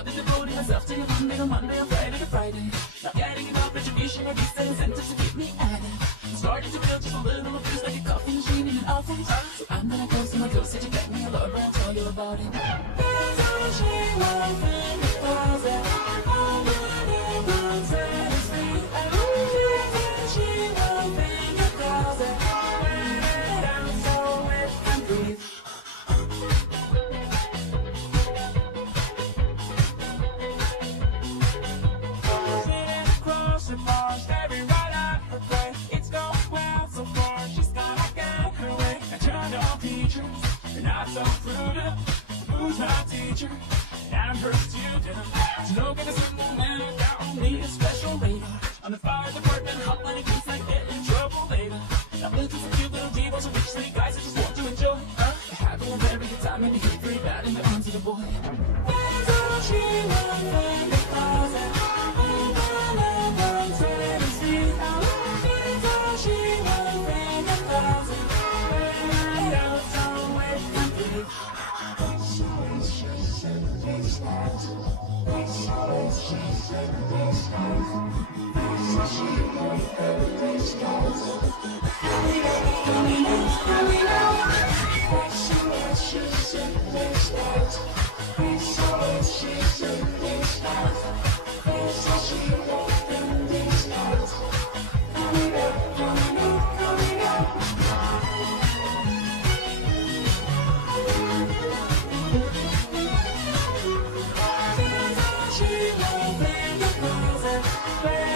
I've been devoting myself to you Monday to Monday and Friday to Friday. Not getting enough retribution or decent incentives to keep me at it. I'm starting to feel just a little abused like a coffee machine in an office. So I'm gonna close my dosage and get me a lover and tell you about it. There's a she love in the closet. I'm running on Tennessee. There's a she love in the closet. Let it out so it can breathe. So prudent, who's my teacher? And I'm her student. So don't get a simple man without me a special radar. On the fire department hotline in case I get in trouble later. Not looking for cute little divas or rich sweet guys who just want to enjoy. I have a very good time and behave very bad in the arms of the boy. There's all she wants in the closet. I'm gonna go Tennessee. There's all she wants in the closet. Right out so it can breathe. She won't bring the closet.